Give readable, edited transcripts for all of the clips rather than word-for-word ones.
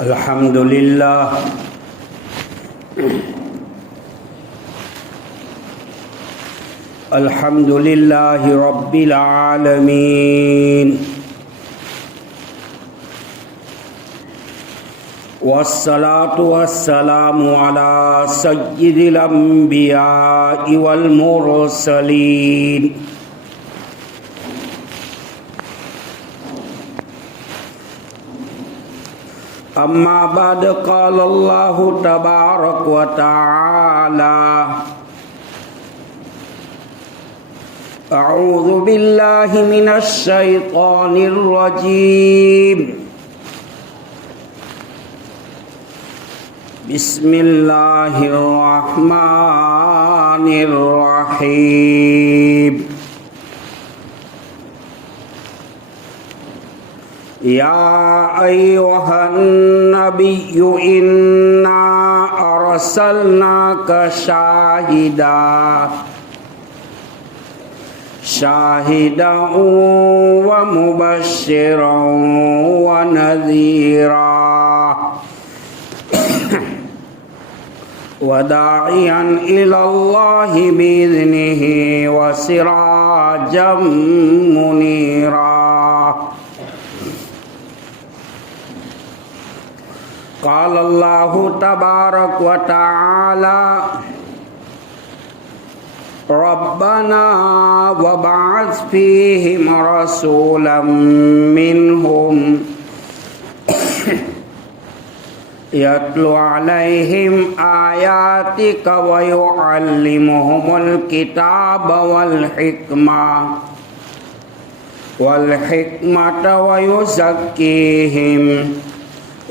الحمد للہ الحمد للہ رب العالمین والصلاة والسلام علی سید الانبیاء والمرسلین اما بعد قال اللہ تبارک و تعالی اعوذ باللہ من الشیطان الرجیم بسم اللہ الرحمن الرحیم یا ایھا النبی انا ارسلناک شاہدا ومبشرا ونذیرا وداعیا الی اللہ بإذنہ وسراجا منیرا قال اللہ تبارک و تعالی ربنا وابعث فیہم رسولا منہم یتلو علیہم آیاتک ویعلمہم الکتاب والحکمۃ ویزکیہم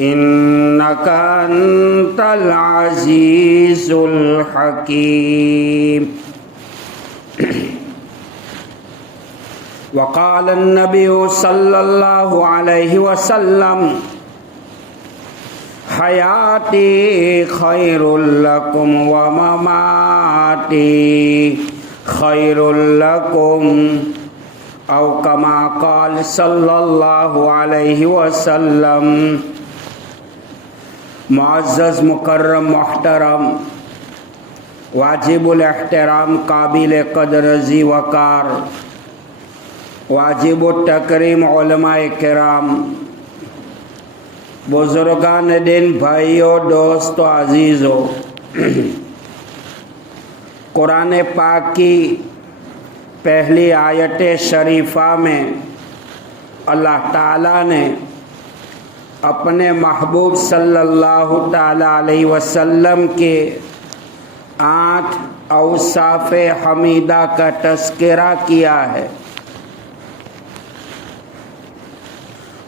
انک انت العزیز الحکیم وقال النبی صلی اللہ علیہ وسلم حیاتی خیر لکم ومماتی خیر لکم او کما قال صلی اللہ علیہ وسلم معزز مکرم محترم واجب الاحترام قابل قدر ذی وقار واجب التکریم علماء کرام بزرگان دین بھائیو دوستو عزیزو قرآن پاک کی پہلی آیت شریفہ میں اللہ تعالیٰ نے اپنے محبوب صلی اللہ تعالیٰ علیہ وسلم کے 8 اوصاف حمیدہ کا تذکرہ کیا ہے،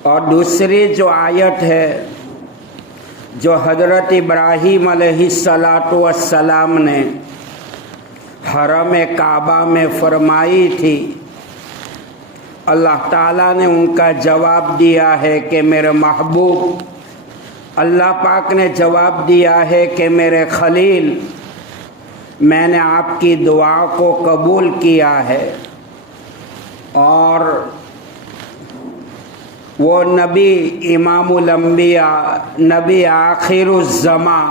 اور دوسری جو آیت ہے جو حضرت ابراہیم علیہ السلام نے حرم کعبہ میں فرمائی تھی، اللہ تعالیٰ نے ان کا جواب دیا ہے کہ میرے محبوب، اللہ پاک نے جواب دیا ہے کہ میرے خلیل، میں نے آپ کی دعا کو قبول کیا ہے، اور وہ نبی امام الانبیاء، نبی آخر الزمان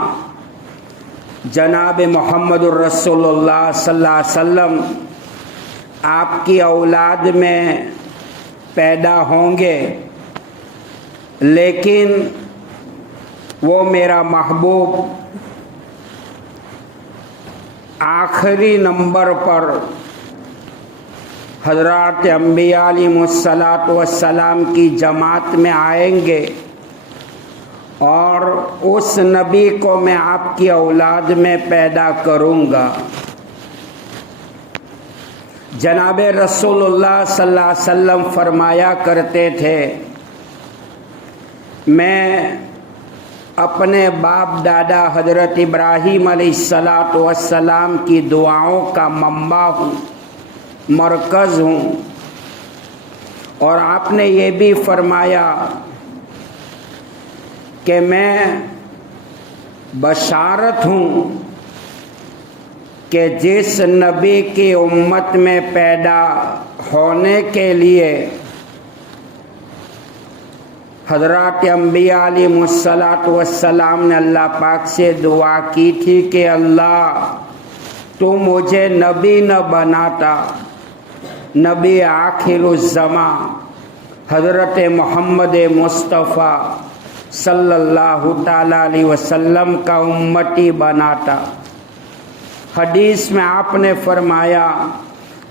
جناب محمد الرسول اللہ صلی اللہ علیہ وسلم آپ کی اولاد میں پیدا ہوں گے، لیکن وہ میرا محبوب آخری نمبر پر حضرات انبیاء علیہ السلام کی جماعت میں آئیں گے، اور اس نبی کو میں آپ کی اولاد میں پیدا کروں گا۔ جناب رسول اللہ صلی اللہ علیہ وسلم فرمایا کرتے تھے، میں اپنے باپ دادا حضرت ابراہیم علیہ السلام کی دعاؤں کا منبع ہوں، مرکز ہوں، اور آپ نے یہ بھی فرمایا کہ میں بشارت ہوں کہ جس نبی کی امت میں پیدا ہونے کے لیے حضرات انبیاء علیہ الصلوۃ والسلام نے اللہ پاک سے دعا کی تھی کہ اللہ تو مجھے نبی نہ بناتا، نبی آخر الزمان حضرت محمد مصطفیٰ صلی اللہ تعالیٰ علیہ وسلم کا امتی بناتا۔ حدیث میں آپ نے فرمایا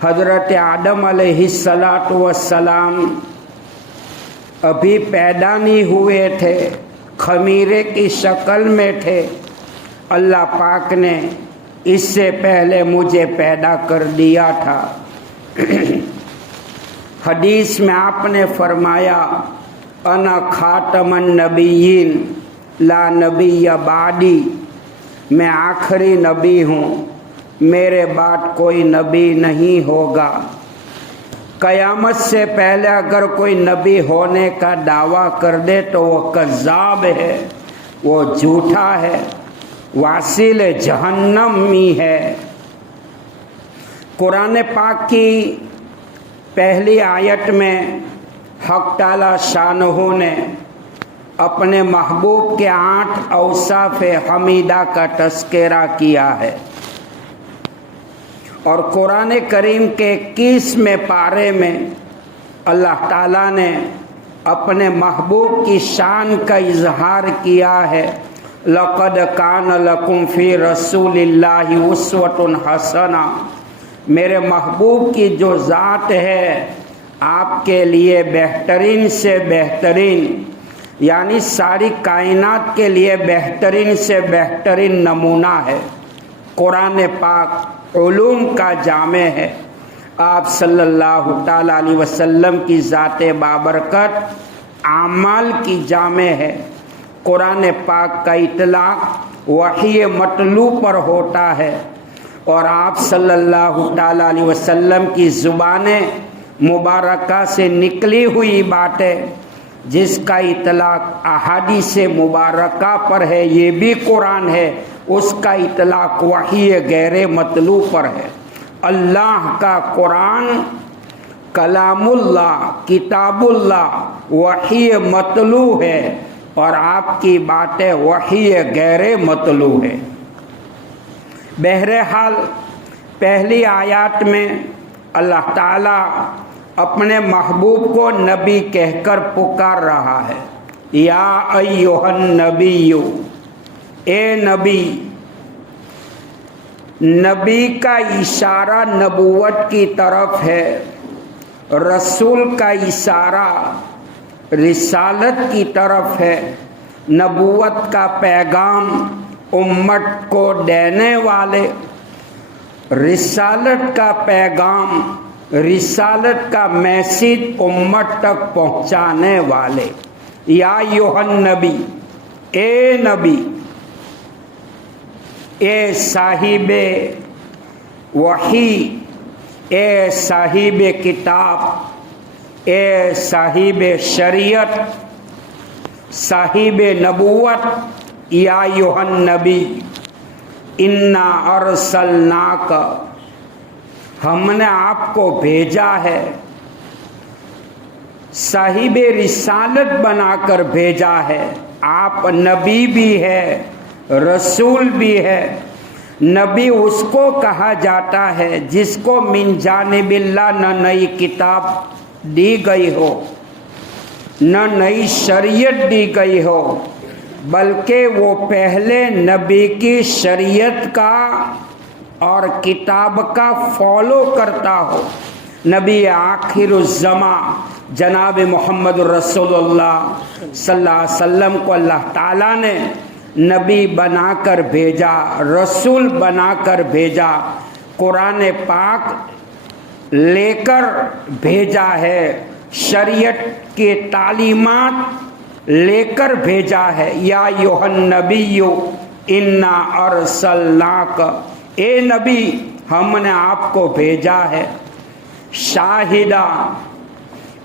حضرت آدم علیہ السلام ابھی پیدا نہیں ہوئے تھے، خمیرے کی شکل میں تھے، اللہ پاک نے اس سے پہلے مجھے پیدا کر دیا تھا۔ حدیث میں آپ نے فرمایا انا خاتم النبیین لا نبی بعدی، میں آخری نبی ہوں، میرے بعد کوئی نبی نہیں ہوگا۔ قیامت سے پہلے اگر کوئی نبی ہونے کا دعویٰ کر دے تو وہ کذاب ہے، وہ جھوٹا ہے، واصل جہنمی ہے۔ قرآن پاک کی پہلی آیت میں حق تعالی شانہ نے اپنے محبوب کے 8 اوصاف حمیدہ کا تذکرہ کیا ہے، اور قرآن کریم کے 21ویں پارے میں اللہ تعالیٰ نے اپنے محبوب کی شان کا اظہار کیا ہے۔ لقد کان لکم فی رسول اللہ اسوۃ حسنہ، میرے محبوب کی جو ذات ہے آپ کے لیے بہترین سے بہترین، یعنی ساری کائنات کے لیے بہترین سے بہترین نمونہ ہے۔ قرآن پاک علوم کا جامع ہے، آپ صلی اللہ تعالیٰ علیہ وسلم کی ذات بابرکت اعمال کی جامع ہے۔ قرآن پاک کا اطلاق وحی مطلوع پر ہوتا ہے، اور آپ صلی اللہ تعالیٰ علیہ وسلم کی زبان مبارکہ سے نکلی ہوئی باتیں جس کا اطلاق احادیث مبارکہ پر ہے، یہ بھی قرآن ہے، اس کا اطلاق وحی غیر مطلوع پر ہے۔ اللہ کا قرآن کلام اللہ، کتاب اللہ، وحی مطلوع ہے، اور آپ کی باتیں وحی غیر مطلوع ہے۔ بہرحال پہلی آیات میں اللہ تعالیٰ اپنے محبوب کو نبی کہہ کر پکار رہا ہے، یا ایھا النبی، اے نبی۔ نبی کا اشارہ نبوت کی طرف ہے، رسول کا اشارہ رسالت کی طرف ہے۔ نبوت کا پیغام امت کو دینے والے، رسالت کا پیغام، رسالت کا میسج امت تک پہنچانے والے۔ یا ایھا النبی، اے نبی، اے صاحب وحی، اے صاحب کتاب، اے صاحب شریعت، صاحب نبوت، یا ایھا النبی انا ارسلناک، ہم نے آپ کو بھیجا ہے، صاحب رسالت بنا کر بھیجا ہے۔ آپ نبی بھی ہے، رسول بھی ہے۔ نبی اس کو کہا جاتا ہے جس کو من جانب اللہ نہ نئی کتاب دی گئی ہو، نہ نئی شریعت دی گئی ہو، بلکہ وہ پہلے نبی کی شریعت کا اور کتاب کا فالو کرتا ہو۔ نبی آخر الزمان جناب محمد رسول اللہ صلی اللہ علیہ وسلم کو اللہ تعالیٰ نے نبی بنا کر بھیجا، رسول بنا کر بھیجا، قرآن پاک لے کر بھیجا ہے، شریعت کی تعلیمات لے کر بھیجا ہے۔ یا ایھا النبی انا ارسلناک، اے نبی ہم نے آپ کو بھیجا ہے، شاہدہ،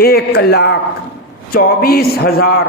1,24,000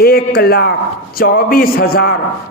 1,24,000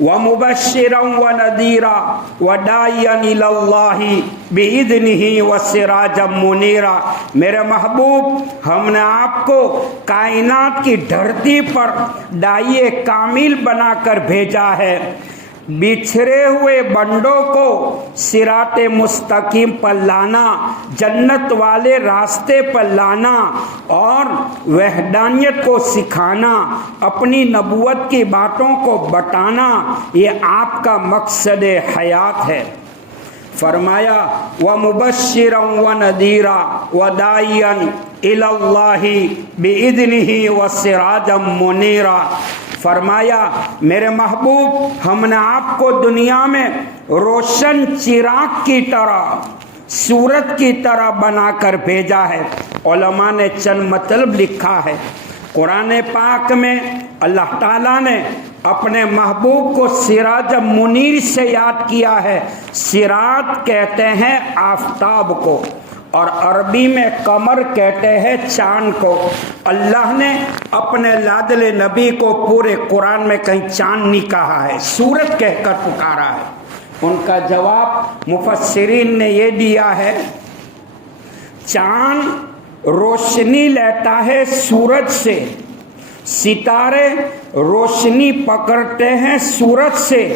ومبشرا ونذيرا وداعيا الى الله باذنه وسراجا منيرا. میرے محبوب ہم نے آپ کو کائنات کی دھرتی پر داعی کامل بنا کر بھیجا ہے، بچھڑے ہوئے بندوں کو صراط مستقیم پر لانا، جنت والے راستے پر لانا اور وحدانیت کو سکھانا، اپنی نبوت کی باتوں کو بتانا، یہ آپ کا مقصد حیات ہے. فرمایا وَمُبَشِّرًا وَنَذِيرًا وَدَاعِيًا إِلَى اللَّهِ بِإِذْنِهِ وَسِرَاجًا مُنِيرًا. فرمایا میرے محبوب ہم نے آپ کو دنیا میں روشن چراغ کی طرح، سورج کی طرح بنا کر بھیجا ہے. علماء نے چند مطلب لکھا ہے. قرآن پاک میں اللہ تعالیٰ نے اپنے محبوب کو سراج منیر سے یاد کیا ہے. سراج کہتے ہیں آفتاب کو، اور عربی میں قمر کہتے ہیں چاند کو. اللہ نے اپنے لادل نبی کو پورے قرآن میں کہیں چاند نہیں کہا ہے، سورج کہہ کر پکارا ہے. ان کا جواب مفسرین نے یہ دیا ہے، چاند روشنی لیتا ہے سورج سے، ستارے روشنی پکڑتے ہیں سورج سے.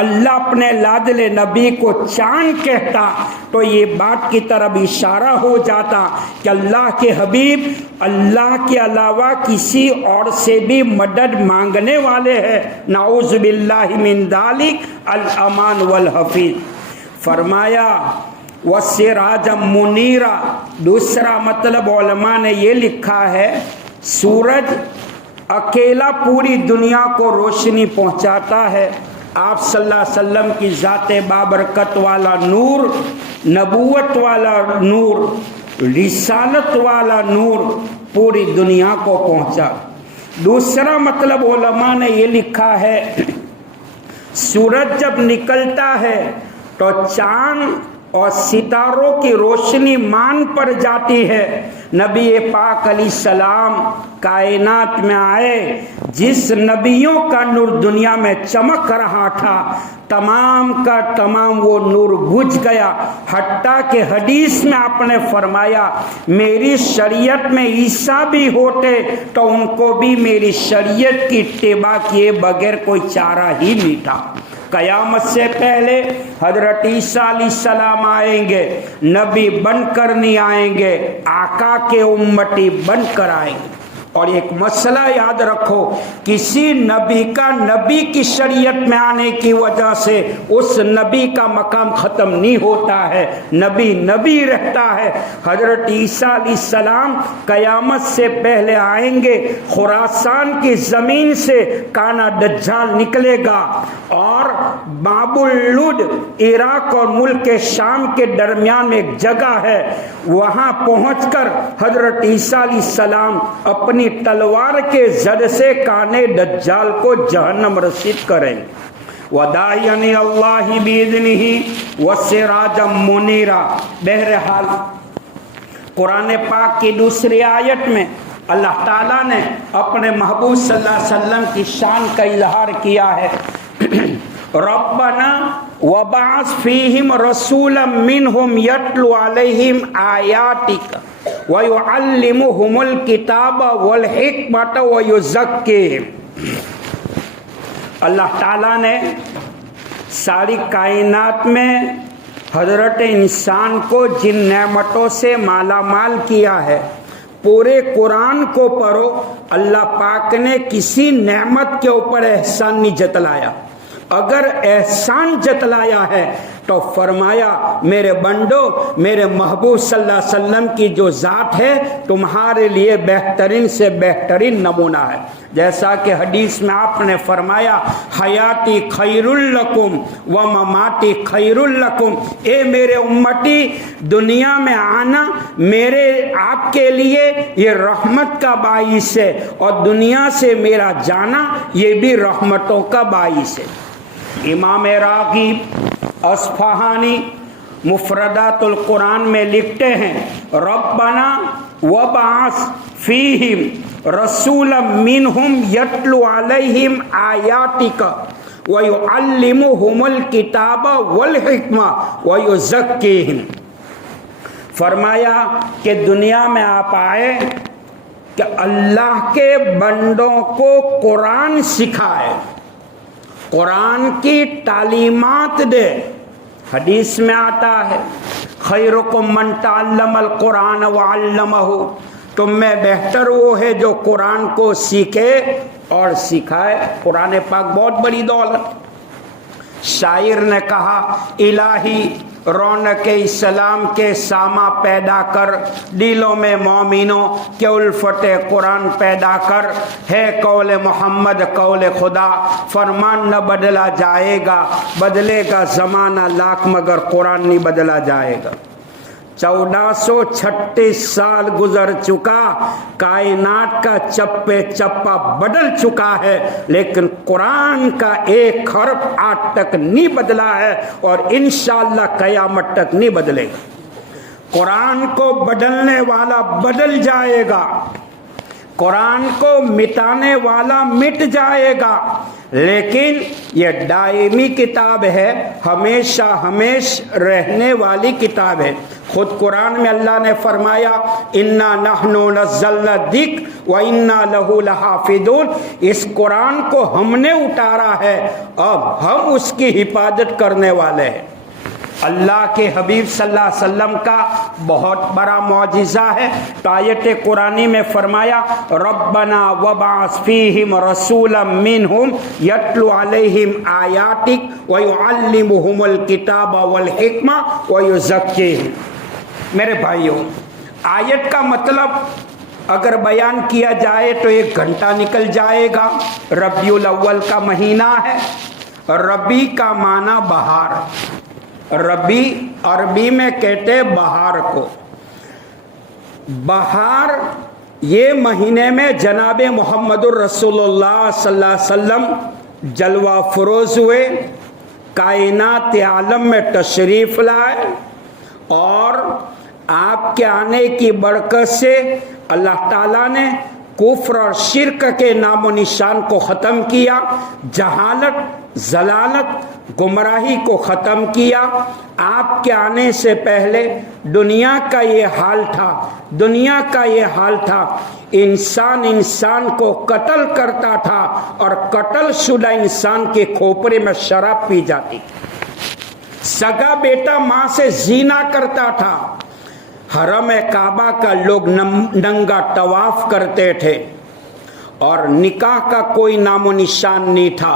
اللہ اپنے لادل نبی کو چاند کہتا تو یہ بات کی طرف اشارہ ہو جاتا کہ اللہ کے حبیب اللہ کے علاوہ کسی اور سے بھی مدد مانگنے والے ہیں. نعوذ باللہ من ذالک، الامان والحفیظ. فرمایا وسراج منیرا. دوسرا مطلب علماء نے یہ لکھا ہے، سورج اکیلا پوری دنیا کو روشنی پہنچاتا ہے. آپ صلی اللہ علیہ وسلم کی ذات بابرکت والا نور، نبوت والا نور، رسالت والا نور پوری دنیا کو پہنچا. دوسرا مطلب علماء نے یہ لکھا ہے، سورج جب نکلتا ہے تو چاند اور ستاروں کی روشنی مان پر جاتی ہے. نبی پاک علیہ السلام کائنات میں آئے، جس نبیوں کا نور دنیا میں چمک رہا تھا تمام کا تمام وہ نور بجھ گیا. حتیٰ کہ حدیث میں آپ نے فرمایا میری شریعت میں عیسیٰ بھی ہوتے تو ان کو بھی میری شریعت کی اتباع کیے بغیر کوئی چارہ ہی نہیں تھا. قیامت سے پہلے حضرت عیسیٰ علیہ السلام آئیں گے، نبی بن کر نہیں آئیں گے، آقا کے امتی بن کر آئیں گے. اور ایک مسئلہ یاد رکھو، کسی نبی کا نبی کی شریعت میں آنے کی وجہ سے اس نبی کا مقام ختم نہیں ہوتا ہے، نبی نبی رہتا ہے. حضرت عیسیٰ علیہ السلام قیامت سے پہلے آئیں گے. خراسان کی زمین سے کانا دجال نکلے گا اور باب اللد عراق اور ملک شام کے درمیان میں ایک جگہ ہے، وہاں پہنچ کر حضرت عیسیٰ علیہ السلام اپنی تلوار کے زد سے کانے دجال کو جہنم رسید کریں. وداعیا اللہ باذنہ وسراجا منیرا. بہرحال قرآن پاک کی دوسری آیت میں اللہ تعالیٰ نے اپنے محبوب صلی اللہ علیہ وسلم کی شان کا اظہار کیا ہے. ربنا وبعث فیہم رسولا منہم یتلو علیہم آیاتک وَيُعَلِّمُهُمُ الْكِتَابَ وَالْحِکْمَةَ وَيُزَکِّیہِم. اللہ تعالیٰ نے ساری کائنات میں حضرت انسان کو جن نعمتوں سے مالا مال کیا ہے، پورے قرآن کو پڑھو، اللہ پاک نے کسی نعمت کے اوپر احسان نہیں جتلایا. اگر احسان جتلایا ہے تو فرمایا میرے بندو، میرے محبوب صلی اللہ علیہ وسلم کی جو ذات ہے تمہارے لیے بہترین سے بہترین نمونہ ہے. جیسا کہ حدیث میں آپ نے فرمایا حیاتی خیر لکم و مماتی خیر لکم. اے میرے امتی، دنیا میں آنا میرے آپ کے لیے یہ رحمت کا باعث ہے، اور دنیا سے میرا جانا یہ بھی رحمتوں کا باعث ہے. امام راغب اصفہانی مفردات القرآن میں لکھتے ہیں ربنا وبعث فیہم رسولا منہم یتلو علیہم آیاتک وَيُعَلِّمُهُمُ الْكِتَابَ وَالْحِكْمَةَ وَيُزَكِّيهِمْ۔ فرمایا کہ دنیا میں آپ آئے کہ اللہ کے بندوں کو قرآن سکھائے، قرآن کی تعلیمات دے۔ حدیث میں آتا ہے خیرکم من تعلم القرآن وعلمہ، تم میں بہتر وہ ہے جو قرآن کو سیکھے اور سکھائے۔ قرآن پاک بہت بڑی دولت۔ شاعر نے کہا الہی رونق اسلام کے ساماں پیدا کر، دلوں میں مومنوں کے الفت قرآن پیدا کر، ہے قول محمد قول خدا، فرمان نہ بدلا جائے گا، بدلے گا زمانہ لاکھ مگر قرآن نہیں بدلا جائے گا۔ 1436 سال گزر چکا، کائنات کا چپے چپا بدل چکا ہے، لیکن قرآن کا ایک حرف آج تک نہیں بدلا ہے اور انشاءاللہ قیامت تک نہیں بدلے گا۔ قرآن کو بدلنے والا بدل جائے گا، قرآن کو مٹانے والا مٹ جائے گا، لیکن یہ دائمی کتاب ہے، ہمیشہ ہمیش رہنے والی کتاب ہے۔ خود قرآن میں اللہ نے فرمایا اِنَّا نَحْنُ نَزَّلْنَا الذِّکْرَ وَإِنَّا لَهُ لَحَافِظُونَ، اس قرآن کو ہم نے اتارا ہے، اب ہم اس کی حفاظت کرنے والے ہیں۔ اللہ کے حبیب صلی اللہ علیہ وسلم کا بہت بڑا معجزہ ہے۔ تو آیت قرآنی میں فرمایا ربنا وبعث فیہم رسولا منہم یتلو علیہم آیاتک ویعلمہم الکتاب والحکمہ ویزکیہم۔ میرے بھائیوں، آیت کا مطلب اگر بیان کیا جائے تو 1 گھنٹہ نکل جائے گا۔ ربیع الاول کا مہینہ ہے، ربیع کا معنی بہار، ربیع عربی میں کہتے بہار کو۔ بہار یہ مہینے میں جناب محمد الرسول اللہ صلی اللہ علیہ وسلم جلوہ فروز ہوئے، کائنات عالم میں تشریف لائے، اور آپ کے آنے کی برکت سے اللہ تعالیٰ نے کفر اور شرک کے نام و نشان کو ختم کیا، جہالت، ضلالت، گمراہی کو ختم کیا۔ آپ کے آنے سے پہلے دنیا کا یہ حال تھا، دنیا کا یہ حال تھا، انسان کو قتل کرتا تھا اور قتل شدہ انسان کے کھوپڑے میں شراب پی جاتی، سگا بیٹا ماں سے زنا کرتا تھا، حرم کعبہ کا لوگ ننگا طواف کرتے تھے، اور نکاح کا کوئی نام و نشان نہیں تھا۔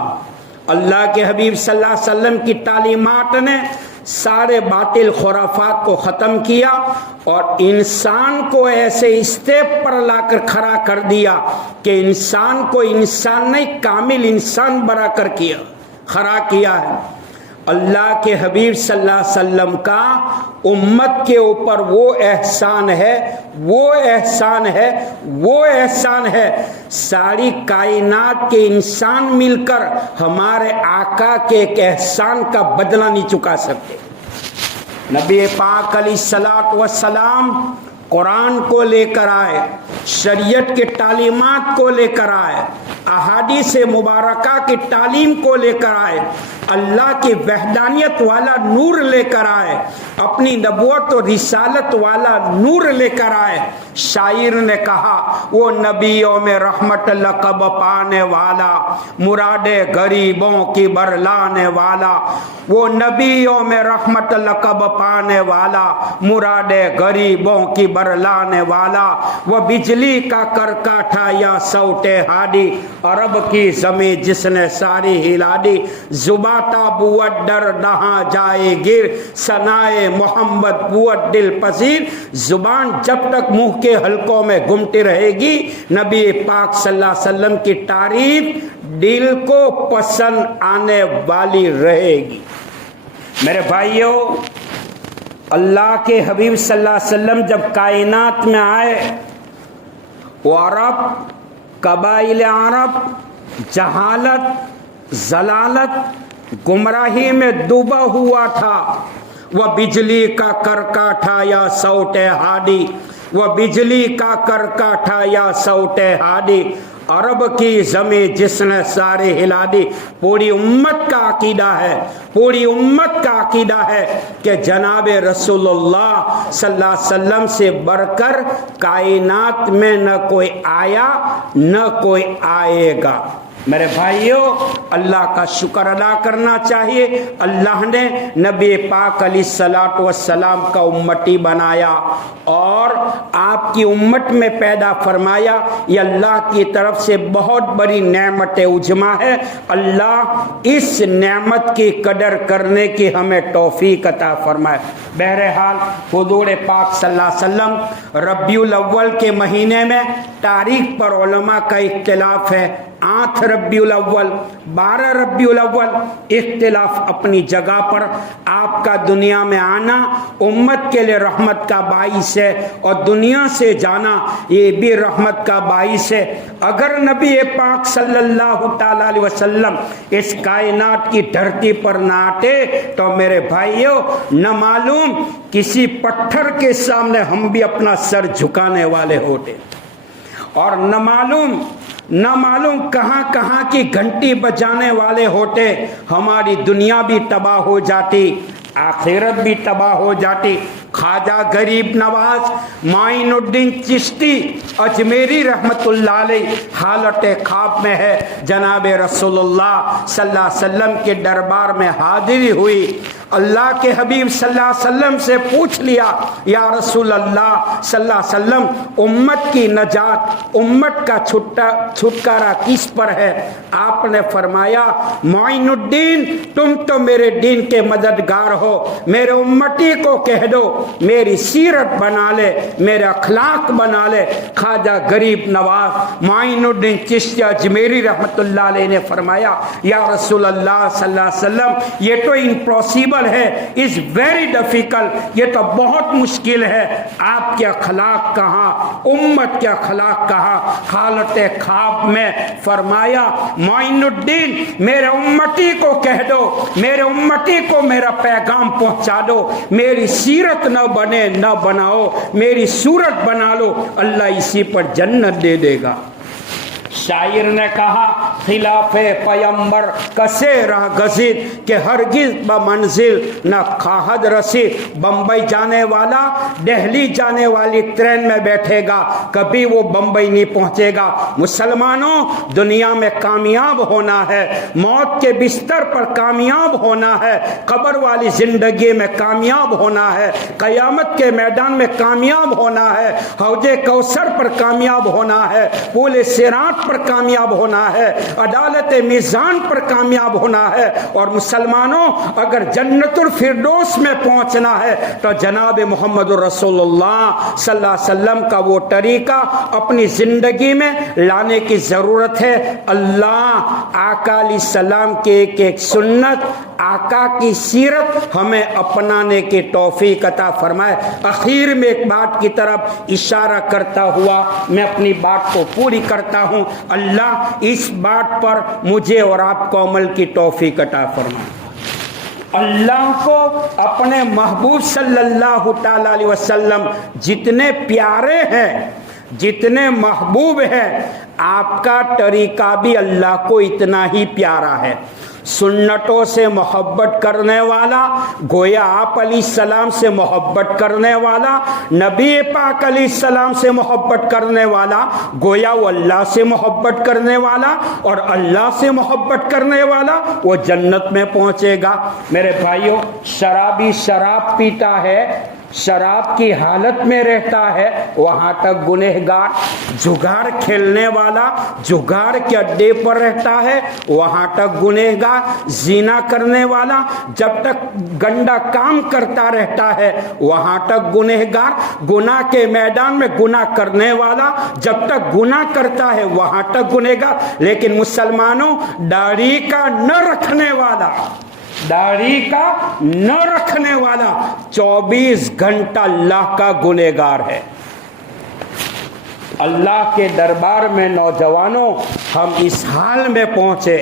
اللہ کے حبیب صلی اللہ علیہ وسلم کی تعلیمات نے سارے باطل خرافات کو ختم کیا اور انسان کو ایسے اسٹیپ پر لا کر کھڑا کر دیا کہ انسان کو انسان نہیں کامل انسان بنا کر کھڑا کیا ہے۔ اللہ کے حبیب صلی اللہ علیہ وسلم کا امت کے اوپر وہ احسان ہے، وہ احسان ہے، وہ احسان ہے، ساری کائنات کے انسان مل کر ہمارے آقا کے ایک احسان کا بدلہ نہیں چکا سکتے۔ نبی پاک علیہ الصلوۃ والسلام قرآن کو لے کر آئے، شریعت کی تعلیمات کو لے کر آئے، احادیث مبارکہ کی تعلیم کو لے کر آئے، اللہ کی وحدانیت والا نور لے کر آئے، اپنی نبوت و رسالت والا نور لے کر آئے۔ شاعر نے کہا وہ نبیوں میں رحمت لقب پانے والا، مراد غریبوں کی برلانے والا، وہ نبیوں میں رحمت لقب پانے والا، مراد غریبوں کی برلانے والا، وہ بجلی کا کرکاٹھا یا صوت ہادی، عرب کی زمین جس نے ساری ہلا دی، زباتا بوت در دہاں جائے گر، ثنائے محمد بوت دل پذیر۔ زبان جب تک منہ کے حلقوں میں گھومتی رہے گی، نبی پاک صلی اللہ علیہ وسلم کی تعریف دل کو پسند آنے والی رہے گی۔ میرے بھائیوں، اللہ کے حبیب صلی اللہ علیہ وسلم جب کائنات میں آئے، وہ عرب، قبائل عرب جہالت، ضلالت، گمراہی میں ڈوبا ہوا تھا۔ وہ بجلی کا کرکاٹھا یا صوت ہادی، وہ بجلی کا کرکاٹھا یا صوت ہادی، عرب کی زمین جس نے سارے ہلا دی. پوری امت کا عقیدہ ہے, پوری امت کا عقیدہ ہے کہ جناب رسول اللہ صلی اللہ علیہ وسلم سے بڑھ کر کائنات میں نہ کوئی آیا نہ کوئی آئے گا. میرے بھائیوں, اللہ کا شکر ادا کرنا چاہیے. اللہ نے نبی پاک علیہ الصلوۃ والسلام کا امتی بنایا اور آپ کی امت میں پیدا فرمایا. یہ اللہ کی طرف سے بہت بڑی نعمت عظمیٰ ہے. اللہ اس نعمت کی قدر کرنے کی ہمیں توفیق عطا فرمائے. بہرحال حضور پاک صلی اللہ علیہ وسلم ربیع الاول کے مہینے میں تاریخ پر علماء کا اختلاف ہے. 8 ربیع الاول 12 ربیع الاول اختلاف اپنی جگہ پر. آپ کا دنیا میں آنا امت کے لیے رحمت کا باعث ہے اور دنیا سے جانا یہ بھی رحمت کا باعث ہے. اگر نبی پاک صلی اللہ تعالی علیہ وسلم اس کائنات کی دھرتی پر نہ آتے تو میرے بھائیوں نہ معلوم کسی پتھر کے سامنے ہم بھی اپنا سر جھکانے والے ہوتے اور نہ معلوم کہاں کہاں کی گھنٹی بجانے والے ہوتے. ہماری دنیا بھی تباہ ہو جاتی, آخرت بھی تباہ ہو جاتی. خواجہ غریب نواز معین الدین چشتی اجمیری رحمت اللہ علیہ حالت خواب میں ہے. جناب رسول اللہ صلی اللہ علیہ وسلم کے دربار میں حاضری ہوئی. اللہ کے حبیب صلی اللہ علیہ وسلم سے پوچھ لیا, یا رسول اللہ صلی اللہ علیہ وسلم, امت کی نجات, امت کا چھٹکارا کس پر ہے؟ آپ نے فرمایا, معین الدین تم تو میرے دین کے مددگار ہو, میرے امتی کو کہہ دو میری سیرت بنا لے, میرے اخلاق بنا لے. خواجہ غریب نواز معین الدین چشتی اجمیری رحمت اللہ علیہ نے فرمایا, یا رسول اللہ صلی اللہ علیہ وسلم یہ تو امپاسبل ہے, از ویری ڈیفیکلٹ, یہ تو بہت مشکل ہے. آپ کے اخلاق کہاں, امت کے اخلاق کہاں؟ حالت خواب میں فرمایا, معین الدین میرے امتی کو کہہ دو, میرے امتی کو میرا پیغام پہنچا دو, میری سیرت نہ بنے نہ بناؤ, میری صورت بنا لو, اللہ اسی پر جنت دے دے گا. شاعر نے کہا, خلاف پیمبر کسے راہ گزید کہ ہرگز بمنزل نہ خواہد رسید. بمبئی جانے والا دہلی جانے والی ٹرین میں بیٹھے گا, کبھی وہ بمبئی نہیں پہنچے گا. مسلمانوں, دنیا میں کامیاب ہونا ہے, موت کے بستر پر کامیاب ہونا ہے, قبر والی زندگی میں کامیاب ہونا ہے, قیامت کے میدان میں کامیاب ہونا ہے, حوض کوثر پر کامیاب ہونا ہے, پل صراط پر کامیاب ہونا ہے, عدالت میزان پر کامیاب ہونا ہے. اور مسلمانوں, اگر جنت الفردوس میں پہنچنا ہے تو جناب محمد رسول اللہ صلی اللہ علیہ وسلم کا وہ طریقہ اپنی زندگی میں لانے کی ضرورت ہے. اللہ آقا علیہ السلام کے ایک ایک سنت, آقا کی سیرت ہمیں اپنانے کی توفیق عطا فرمائے. اخیر میں ایک بات کی طرف اشارہ کرتا ہوا میں اپنی بات کو پوری کرتا ہوں. اللہ اس بات پر مجھے اور آپ کو عمل کی توفیق عطا فرمائے. اللہ کو اپنے محبوب صلی اللہ تعالی علیہ وسلم جتنے پیارے ہیں, جتنے محبوب ہیں, آپ کا طریقہ بھی اللہ کو اتنا ہی پیارا ہے. سنتوں سے محبت کرنے والا, گویا آپ علیہ السلام سے محبت کرنے والا, نبی پاک علیہ السلام سے محبت کرنے والا, گویا وہ اللہ سے محبت کرنے والا, اور اللہ سے محبت کرنے والا وہ جنت میں پہنچے گا. میرے بھائیوں, شرابی شراب پیتا ہے, شراب کی حالت میں رہتا ہے, وہاں تک گنہگار. جگار کھیلنے والا جگار کے اڈے پر رہتا ہے, وہاں تک گنہگار. زنا کرنے والا جب تک گندا کام کرتا رہتا ہے وہاں تک گنہگار. گناہ کے میدان میں گناہ کرنے والا جب تک گناہ کرتا ہے وہاں تک گنہگار. لیکن مسلمانوں, داڑھی کا نہ رکھنے والا, داڑھی کا نہ رکھنے والا 24 گھنٹہ اللہ کا گنہگار ہے. اللہ کے دربار میں نوجوانوں, ہم اس حال میں پہنچے,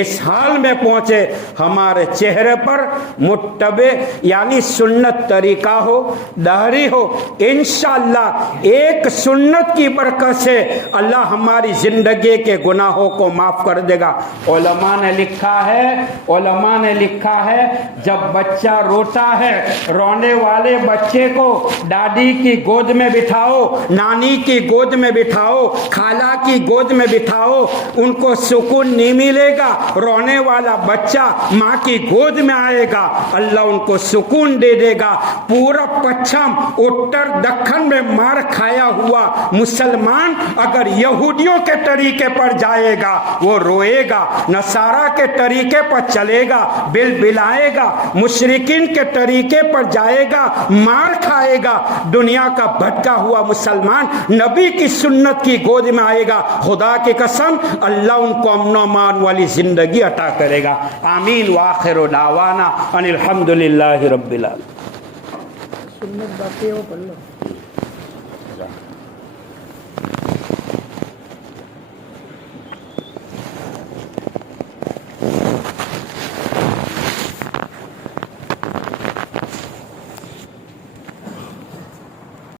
اس حال میں پہنچے ہمارے چہرے پر متبع یعنی سنت طریقہ ہو، دہری ہو. انشاءاللہ ایک سنت کی برکت سے اللہ ہماری زندگی کے گناہوں کو معاف کر دے گا. علماء نے لکھا ہے جب بچہ روتا ہے، رونے والے بچے کو دادی کی گود میں بٹھاؤ، نانی کی گود میں بٹھاؤ، خالہ کی گود میں بٹھاؤ، ان کو سکون نہیں ملے گا. رونے والا بچہ ماں کی گود میں آئے گا، اللہ ان کو سکون دے دے گا. پورا پچھم اتر دکن میں مار کھایا ہوا مسلمان اگر یہودیوں کے طریقے پر جائے گا وہ روئے گا، نصارہ کے طریقے پر چلے گا بل بلائے گا، مشرکین کے طریقے پر جائے گا مار کھائے گا. دنیا کا بھٹکا ہوا مسلمان نبی کی سنت کی گود میں آئے گا، خدا کی قسم اللہ ان کو امن و امان والی زندگی عطا کرے گا. آمین. وآخر دعوانا ان الحمدللہ رب العالمین. سنت باقی ہو پڑھ لو.